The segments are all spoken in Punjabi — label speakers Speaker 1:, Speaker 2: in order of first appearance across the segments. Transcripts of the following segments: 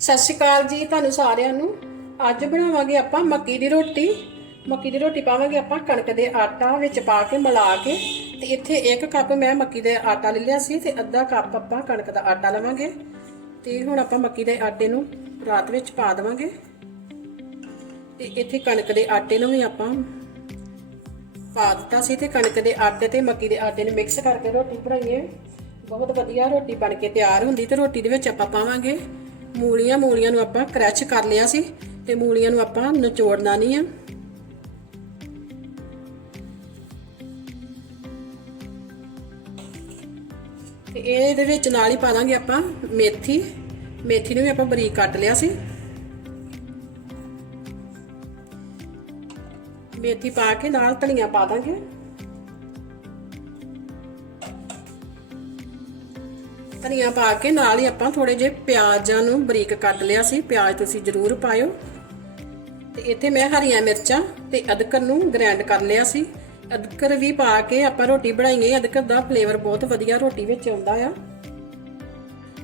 Speaker 1: ਸਤਿ ਸ਼੍ਰੀ ਅਕਾਲ ਜੀ ਤੁਹਾਨੂੰ ਸਾਰਿਆਂ ਨੂੰ। ਅੱਜ ਬਣਾਵਾਂਗੇ ਆਪਾਂ ਮੱਕੀ ਦੀ ਰੋਟੀ। ਮੱਕੀ ਦੀ ਰੋਟੀ ਪਾਵਾਂਗੇ ਆਪਾਂ ਕਣਕ ਦੇ ਆਟਾ ਵਿੱਚ ਪਾ ਕੇ, ਮਿਲਾ ਕੇ। ਤੇ ਇੱਥੇ 1 ਕੱਪ ਮੈਂ ਮੱਕੀ ਦੇ ਆਟਾ ਲੈ ਲਿਆ ਸੀ ਤੇ ਅੱਧਾ ਕੱਪ ਆਪਾਂ ਕਣਕ ਦਾ ਆਟਾ ਲਵਾਂਗੇ। ਤੇ ਹੁਣ ਆਪਾਂ ਮੱਕੀ ਦੇ ਆਟੇ ਨੂੰ ਰਾਤ ਵਿੱਚ ਪਾ ਦੇਵਾਂਗੇ। ਤੇ ਇੱਥੇ ਕਣਕ ਦੇ ਆਟੇ ਨੂੰ ਵੀ ਆਪਾਂ ਪਾ ਦਿੱਤਾ ਸੀ ਤੇ ਕਣਕ ਦੇ ਆਟੇ ਤੇ ਮੱਕੀ ਦੇ ਆਟੇ ਨੂੰ ਮਿਕਸ ਕਰਕੇ ਰੋਟੀ ਬਣਾਈਏ। ਬਹੁਤ ਵਧੀਆ ਰੋਟੀ ਬਣ ਕੇ ਤਿਆਰ ਹੁੰਦੀ ਤੇ ਰੋਟੀ ਦੇ ਵਿੱਚ ਆਪਾਂ ਪਾਵਾਂਗੇ। ਮੂਲੀਆਂ ਮੂਲੀਆਂ ਨੂੰ ਆਪਾਂ ਕਰੈਚ ਕਰ ਲਿਆ ਸੀ ਤੇ ਮੂਲੀਆਂ ਨੂੰ ਆਪਾਂ ਨਿਚੋੜਨਾ ਨਹੀਂ ਆ। ਤੇ ਇਹਦੇ ਵਿੱਚ ਨਾਲ ਹੀ ਪਾ ਦਾਂਗੇ ਆਪਾਂ ਮੇਥੀ। ਮੇਥੀ ਨੂੰ ਵੀ ਆਪਾਂ ਬਰੀਕ ਕੱਟ ਲਿਆ ਸੀ। ਮੇਥੀ ਪਾ ਕੇ ਨਾਲ ਧਨੀਆ ਪਾ ਦਾਂਗੇ। ਧਨੀਆ ਪਾ ਕੇ ਨਾਲ ਹੀ ਆਪਾਂ ਥੋੜੇ ਜਿਹੇ ਪਿਆਜ਼ਾਂ ਨੂੰ ਬਰੀਕ ਕੱਟ ਲਿਆ ਸੀ। ਪਿਆਜ਼ ਤੁਸੀਂ ਜ਼ਰੂਰ ਪਾਇਓ। ਤੇ ਇੱਥੇ ਮੈਂ ਹਰੀਆਂ ਮਿਰਚਾਂ ਤੇ ਅਦਰਕ ਨੂੰ ਗ੍ਰਾਈਂਡ ਕਰ ਲਿਆ ਸੀ। ਅਦਰਕ ਵੀ ਪਾ ਕੇ ਆਪਾਂ ਰੋਟੀ ਬਣਾਈਏ ਅਦਰਕ ਦਾ ਫਲੇਵਰ ਬਹੁਤ ਵਧੀਆ ਰੋਟੀ ਵਿੱਚ ਆਉਂਦਾ ਆ।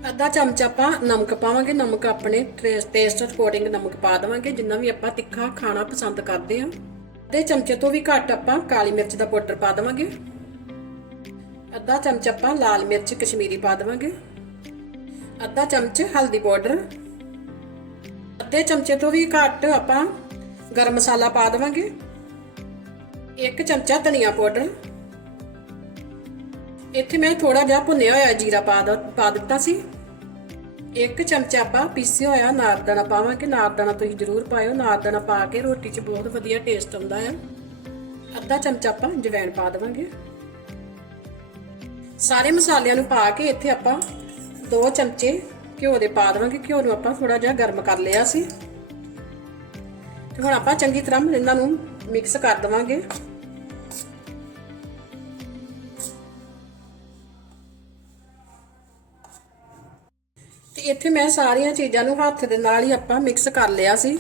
Speaker 1: ਅੱਧਾ ਚਮਚਾ ਆਪਾਂ ਨਮਕ ਪਾਵਾਂਗੇ। ਨਮਕ ਆਪਣੇ ਟੇਸਟ ਅਕੋਰਡਿੰਗ ਨਮਕ ਪਾ ਦੇਵਾਂਗੇ। ਜਿੰਨਾ ਵੀ ਆਪਾਂ ਤਿੱਖਾ ਖਾਣਾ ਪਸੰਦ ਕਰਦੇ ਆ ਅੱਧੇ ਚਮਚੇ ਤੋਂ ਵੀ ਘੱਟ ਆਪਾਂ ਕਾਲੀ ਮਿਰਚ ਦਾ ਪਾਊਡਰ ਪਾ ਦੇਵਾਂਗੇ। ਅੱਧਾ ਚਮਚ ਆਪਾਂ ਲਾਲ ਮਿਰਚ ਕਸ਼ਮੀਰੀ ਪਾ ਦੇਵਾਂਗੇ। ਅੱਧਾ ਚਮਚ ਹਲਦੀ ਪਾਊਡਰ। ਅੱਧੇ ਚਮਚੇ ਤੋਂ ਵੀ ਘੱਟ ਆਪਾਂ ਗਰਮ ਮਸਾਲਾ ਪਾ ਦੇਵਾਂਗੇ। ਇੱਕ ਚਮਚਾ ਧਨੀਆ ਪਾਊਡਰ। ਇੱਥੇ ਮੈਂ ਥੋੜਾ ਜਿਹਾ ਭੁੰਨਿਆ ਹੋਇਆ ਜੀਰਾ ਪਾ ਦ- ਪਾ ਦਿੱਤਾ ਸੀ। ਇੱਕ ਚਮਚਾ ਆਪਾਂ ਪੀਸਿਆ ਹੋਇਆ ਨਾਰਦਾਣਾ ਪਾਵਾਂਗੇ। ਨਾਰਦਾਣਾ ਤੁਸੀਂ ਜ਼ਰੂਰ ਪਾਇਓ। ਨਾਰਦਾਣਾ ਪਾ ਕੇ ਰੋਟੀ 'ਚ ਬਹੁਤ ਵਧੀਆ ਟੇਸਟ ਆਉਂਦਾ ਹੈ। ਅੱਧਾ ਚਮਚਾ ਆਪਾਂ ਜਵੈਣ ਪਾ ਦੇਵਾਂਗੇ। ਸਾਰੇ ਮਸਾਲਿਆਂ ਨੂੰ ਪਾ ਕੇ ਇੱਥੇ ਆਪਾਂ 2 ਚਮਚੇ ਘਿਓ ਦੇ ਪਾ ਦੇਵਾਂਗੇ। ਘਿਓ ਨੂੰ ਆਪਾਂ ਥੋੜਾ ਜਿਹਾ ਗਰਮ ਕਰ ਲਿਆ ਸੀ। ਤੇ ਹੁਣ ਆਪਾਂ ਚੰਗੀ ਤਰ੍ਹਾਂ ਇਹਨਾਂ ਨੂੰ ਮਿਕਸ ਕਰ ਦੇਵਾਂਗੇ। ਤੇ ਇੱਥੇ ਮੈਂ ਸਾਰੀਆਂ ਚੀਜ਼ਾਂ ਨੂੰ ਹੱਥ ਦੇ ਨਾਲ ਹੀ ਆਪਾਂ ਮਿਕਸ ਕਰ ਲਿਆ ਸੀ।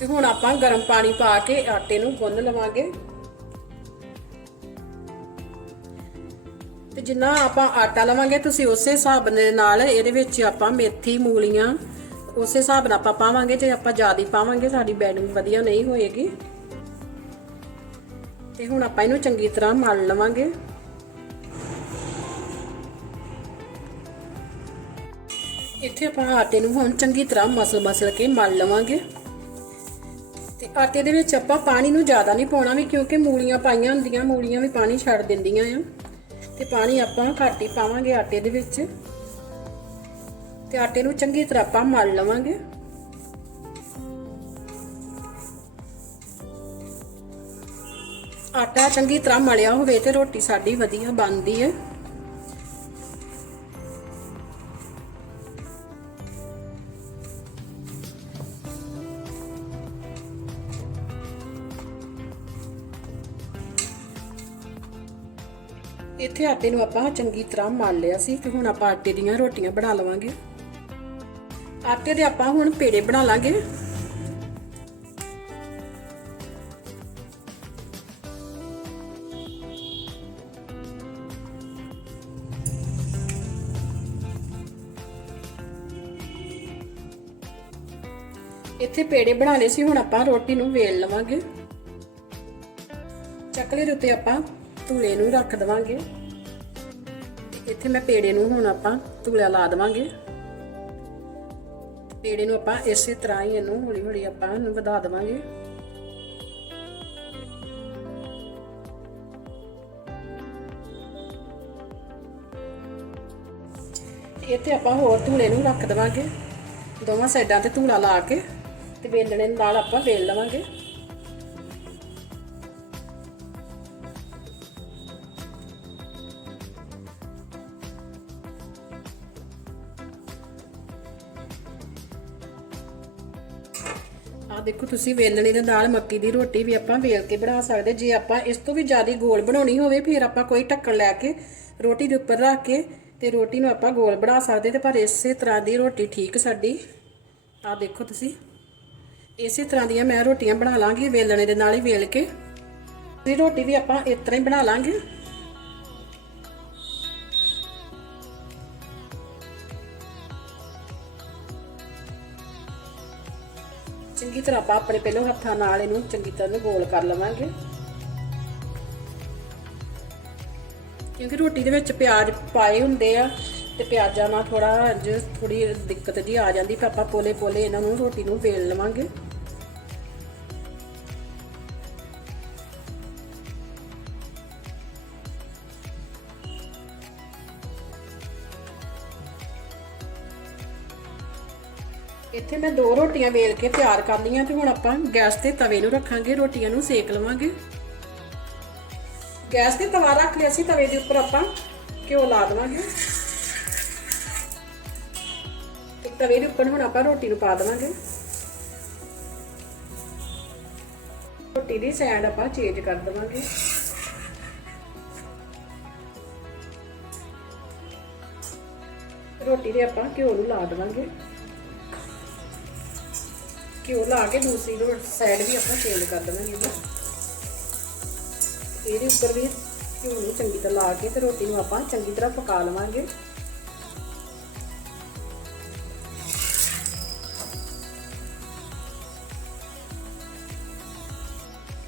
Speaker 1: ਤੇ ਹੁਣ ਆਪਾਂ ਗਰਮ ਪਾਣੀ ਪਾ ਕੇ ਆਟੇ ਨੂੰ ਗੁੰਨ ਲਵਾਂਗੇ। ਤੇ ਜਿੰਨਾ ਆਪਾਂ ਆਟਾ ਲਵਾਂਗੇ, ਤੁਸੀਂ ਉਸੇ ਹਿਸਾਬ ਦੇ ਨਾਲ ਇਹਦੇ ਵਿੱਚ ਆਪਾਂ ਮੇਥੀ, ਮੂਲੀਆਂ, ਉਸੇ ਹਿਸਾਬ ਨਾਲ ਆਪਾਂ ਪਾਵਾਂਗੇ। ਜੇ ਆਪਾਂ ਜ਼ਿਆਦਾ ਪਾਵਾਂਗੇ, ਸਾਡੀ ਬੈਡਿੰਗ ਵਧੀਆ ਨਹੀਂ ਹੋਏਗੀ। ਤੇ ਹੁਣ ਆਪਾਂ ਇਹਨੂੰ ਚੰਗੀ ਤਰ੍ਹਾਂ ਮਲ ਲਵਾਂਗੇ। ਇੱਥੇ ਆਪਾਂ ਆਟੇ ਨੂੰ ਹੁਣ ਚੰਗੀ ਤਰ੍ਹਾਂ ਮਸਲ ਮਸਲ ਕੇ ਮਲ ਲਵਾਂਗੇ। ਤੇ ਆਟੇ ਦੇ ਵਿੱਚ ਆਪਾਂ ਪਾਣੀ ਨੂੰ ਜ਼ਿਆਦਾ ਨਹੀਂ ਪਾਉਣਾ ਵੀ, ਕਿਉਂਕਿ ਮੂਲੀਆਂ ਪਾਈਆਂ ਹੁੰਦੀਆਂ, ਮੂਲੀਆਂ ਵੀ ਪਾਣੀ ਛੱਡ ਦਿੰਦੀਆਂ ਆ। ਤੇ ਪਾਣੀ ਆਪਾਂ ਘੱਟ ਹੀ ਪਾਵਾਂਗੇ ਆਟੇ ਦੇ ਵਿੱਚ। ਤੇ ਆਟੇ ਨੂੰ ਚੰਗੀ ਤਰ੍ਹਾਂ ਆਪਾਂ ਮਲ ਲਵਾਂਗੇ। ਆਟਾ ਚੰਗੀ ਤਰ੍ਹਾਂ ਮਲਿਆ ਹੋਵੇ ਤੇ ਰੋਟੀ ਸਾਡੀ ਵਧੀਆ ਬਣਦੀ ਹੈ ਇੱਥੇ ਆਟੇ ਨੂੰ ਆਪਾਂ ਚੰਗੀ ਤਰ੍ਹਾਂ ਮਲ ਲਿਆ ਸੀ ਤੇ ਹੁਣ ਆਪਾਂ ਆਟੇ ਦੀਆਂ ਰੋਟੀਆਂ ਬਣਾ ਲਵਾਂਗੇ। ਆਟੇ ਦੇ ਆਪਾਂ ਹੁਣ ਪੇੜੇ ਬਣਾ ਲਾਂਗੇ। ਇੱਥੇ ਪੇੜੇ ਬਣਾ ਲਏ ਸੀ, ਹੁਣ ਆਪਾਂ ਰੋਟੀ ਨੂੰ ਵੇਲ ਲਵਾਂਗੇ। ਚੱਕਲੇ ਦੇ ਉੱਤੇ ਆਪਾਂ ਧੂਲੇ ਨੂੰ ਰੱਖ ਦਵਾਂਗੇ। ਇੱਥੇ ਮੈਂ ਪੇੜੇ ਨੂੰ ਹੁਣ ਆਪਾਂ ਧੂਲਾ ਲਾ ਦਵਾਂਗੇ। ਪੇੜੇ ਨੂੰ ਆਪਾਂ ਇਸੇ ਤਰ੍ਹਾਂ ਹੀ ਇਹਨੂੰ ਹੌਲੀ ਹੌਲੀ ਆਪਾਂ ਇਹਨੂੰ ਵਧਾ ਦਵਾਂਗੇ। ਇੱਥੇ ਆਪਾਂ ਹੋਰ ਧੂਲੇ ਨੂੰ ਰੱਖ ਦਵਾਂਗੇ। ਦੋਵਾਂ ਸਾਈਡਾਂ ਤੇ ਧੂਲਾ ਲਾ ਕੇ ਤੇ ਵੇਲਣੇ ਨਾਲ ਆਪਾਂ ਵੇਲ ਲਵਾਂਗੇ। ਆ ਦੇਖੋ, ਤੁਸੀਂ ਵੇਲਣੇ ਦੇ ਨਾਲ ਮੱਕੀ ਦੀ ਰੋਟੀ ਵੀ ਆਪਾਂ ਵੇਲ ਕੇ ਬਣਾ ਸਕਦੇ। ਜੇ ਆਪਾਂ ਇਸ ਤੋਂ ਵੀ ਜ਼ਿਆਦਾ ਗੋਲ ਬਣਾਉਣੀ ਹੋਵੇ, ਫਿਰ ਆਪਾਂ ਕੋਈ ਢੱਕਣ ਲੈ ਕੇ ਰੋਟੀ ਦੇ ਉੱਪਰ ਰੱਖ ਕੇ ਤੇ ਰੋਟੀ ਨੂੰ ਆਪਾਂ ਗੋਲ ਬਣਾ ਸਕਦੇ ਤੇ ਪਰ ਇਸੇ ਤਰ੍ਹਾਂ ਦੀ ਰੋਟੀ ਠੀਕ ਸਾਡੀ। ਆ ਦੇਖੋ ਤੁਸੀਂ, ਇਸੇ ਤਰ੍ਹਾਂ ਦੀਆਂ ਮੈਂ ਰੋਟੀਆਂ ਬਣਾ ਲਾਂਗੀ ਵੇਲਣੇ ਦੇ ਨਾਲ ਹੀ ਵੇਲ ਕੇ। ਇਹ ਰੋਟੀ ਵੀ ਆਪਾਂ ਇਸ ਤਰ੍ਹਾਂ ਹੀ ਬਣਾ ਲਾਂਗੇ। ਚੰਗੀ ਤਰ੍ਹਾਂ ਆਪਾਂ ਆਪਣੇ ਪਹਿਲੋਂ ਹੱਥਾਂ ਨਾਲ ਇਹਨੂੰ ਚੰਗੀ ਤਰ੍ਹਾਂ ਗੋਲ ਕਰ ਲਵਾਂਗੇ। ਕਿਉਂਕਿ ਰੋਟੀ ਦੇ ਵਿੱਚ ਪਿਆਜ਼ ਪਾਏ ਹੁੰਦੇ ਆ ਤੇ ਪਿਆਜ਼ਾਂ ਨਾਲ ਥੋੜਾ ਅੱਜ ਥੋੜੀ ਦਿੱਕਤ ਜੀ ਆ ਜਾਂਦੀ ਪਰ ਆਪਾਂ ਪੋਲੇ ਪੋਲੇ ਇਹਨਾਂ ਨੂੰ ਰੋਟੀ ਨੂੰ ਵੇਲ ਲਵਾਂਗੇ। ਇੱਥੇ ਮੈਂ ਦੋ ਰੋਟੀਆਂ ਵੇਲ ਕੇ ਤਿਆਰ ਕਰ ਲਈਆਂ ਤੇ ਹੁਣ ਆਪਾਂ ਗੈਸ ਤੇ ਤਵੇ ਨੂੰ ਰੱਖਾਂਗੇ, ਰੋਟੀਆਂ ਨੂੰ ਸੇਕ ਲਵਾਂਗੇ। ਗੈਸ ਤੇ ਤਵਾ ਰੱਖ ਲਿਆ ਸੀ, ਤਵੇ ਦੇ ਉੱਪਰ ਆਪਾਂ ਘਿਓ ਲਾ ਦੇਵਾਂਗੇ। ਤੇ ਤਵੇ ਦੇ ਉੱਪਰ ਹੁਣ ਆਪਾਂ ਰੋਟੀ ਨੂੰ ਪਾ ਦੇਵਾਂਗੇ। ਰੋਟੀ ਦੀ ਸਾਈਡ ਆਪਾਂ ਚੇਂਜ ਕਰ ਦੇਵਾਂਗੇ। ਰੋਟੀ ਦੇ ਆਪਾਂ ਘਿਓ ਨੂੰ ਲਾ ਦੇਵਾਂਗੇ। ਘਿਓ ਲਾ ਕੇ ਦੂਸਰੀ ਰੋਟ ਸਾਈਡ ਵੀ ਆਪਾਂ ਚੇਂਜ ਕਰ ਦੇਵਾਂਗੇ ਇਹਦਾ ਇਹਦੇ ਉੱਪਰ ਵੀ ਘਿਓ ਨੂੰ ਚੰਗੀ ਤਰ੍ਹਾਂ ਲਾ ਕੇ ਤੇ ਰੋਟੀ ਨੂੰ ਆਪਾਂ ਚੰਗੀ ਤਰ੍ਹਾਂ ਪਕਾ ਲਵਾਂਗੇ।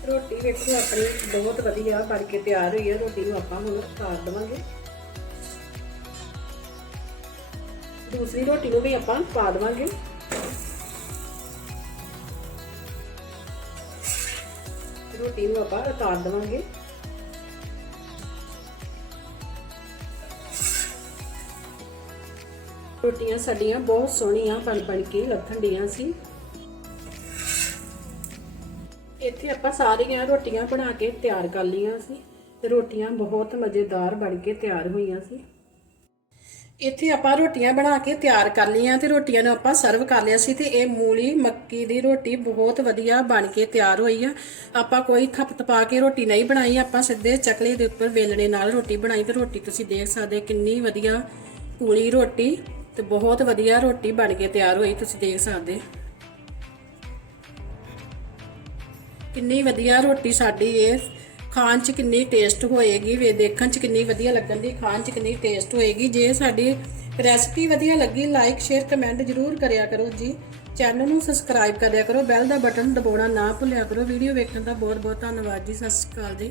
Speaker 1: ਰੋਟੀ ਵੇਖੋ, ਆਪਣੀ ਬਹੁਤ ਵਧੀਆ ਕਰਕੇ ਤਿਆਰ ਹੋਈ ਹੈ। ਰੋਟੀ ਨੂੰ ਆਪਾਂ ਹੁਣ ਉਤਾਰ ਦੇਵਾਂਗੇ। ਦੂਸਰੀ ਰੋਟੀ ਨੂੰ ਵੀ ਆਪਾਂ ਪਾ ਦੇਵਾਂਗੇ। ਰੋਟੀ ਨੂੰ ਆਪਾਂ ਉਤਾਰ ਦੇਵਾਂਗੇ। ਰੋਟੀਆਂ ਸਾਡੀਆਂ ਬਹੁਤ ਸੋਹਣੀਆਂ, ਬਣ ਬਣ ਕੇ ਲੱਥਣ ਡੀਆਂ ਸੀ। ਇੱਥੇ ਆਪਾਂ ਸਾਰੀਆਂ ਰੋਟੀਆਂ ਬਣਾ ਕੇ ਤਿਆਰ ਕਰ ਲਈਆਂ ਸੀ ਤੇ ਰੋਟੀਆਂ ਬਹੁਤ ਮਜ਼ੇਦਾਰ ਬਣ ਕੇ ਤਿਆਰ ਹੋਈਆਂ ਸੀ। ਇੱਥੇ ਆਪਾਂ ਰੋਟੀਆਂ ਬਣਾ ਕੇ ਤਿਆਰ ਕਰ ਲਈਆਂ ਤੇ ਰੋਟੀਆਂ ਨੂੰ ਆਪਾਂ ਸਰਵ ਕਰ ਲਿਆ ਸੀ ਤੇ ਇਹ ਮੂਲੀ ਮੱਕੀ ਦੀ ਰੋਟੀ ਬਹੁਤ ਵਧੀਆ ਬਣ ਕੇ ਤਿਆਰ ਹੋਈ ਆ। ਆਪਾਂ ਕੋਈ ਥੱਪ ਥਪਾ ਕੇ ਰੋਟੀ ਨਹੀਂ ਬਣਾਈ, ਆਪਾਂ ਸਿੱਧੇ ਚਕਲੇ ਦੇ ਉੱਪਰ ਵੇਲਣੇ ਨਾਲ ਰੋਟੀ ਬਣਾਈ ਤੇ ਰੋਟੀ ਤੁਸੀਂ ਦੇਖ ਸਕਦੇ ਕਿੰਨੀ ਵਧੀਆ ਕੂਲੀ ਰੋਟੀ ਤੇ ਬਹੁਤ ਵਧੀਆ ਰੋਟੀ ਬਣ ਕੇ ਤਿਆਰ ਹੋਈ, ਤੁਸੀਂ ਦੇਖ ਸਕਦੇ ਕਿੰਨੀ ਵਧੀਆ ਰੋਟੀ ਸਾਡੀ ਇਹ ਖਾਣ ਚ ਕਿੰਨੀ ਟੇਸਟ ਹੋਏਗੀ, ਵੇ ਦੇਖਣ ਚ ਕਿੰਨੀ ਵਧੀਆ ਲੱਗਣ ਦੀ ਖਾਣ ਚ ਕਿੰਨੀ ਟੇਸਟ ਹੋਏਗੀ। ਜੇ ਸਾਡੀ ਰੈਸਪੀ ਵਧੀਆ ਲੱਗੀ ਲਾਈਕ ਸ਼ੇਅਰ ਕਮੈਂਟ ਜਰੂਰ ਕਰਿਆ ਕਰੋ ਜੀ। ਚੈਨਲ ਨੂੰ ਸਬਸਕ੍ਰਾਈਬ ਕਰਿਆ ਕਰੋ ਬੈਲ ਦਾ ਬਟਨ ਦਬਾਉਣਾ ਨਾ ਭੁੱਲਿਆ ਕਰੋ। ਵੀਡੀਓ ਵੇਖਣ ਦਾ ਬਹੁਤ ਬਹੁਤ ਧੰਨਵਾਦ ਜੀ। ਸਤਿ ਸ਼੍ਰੀ ਅਕਾਲ ਜੀ।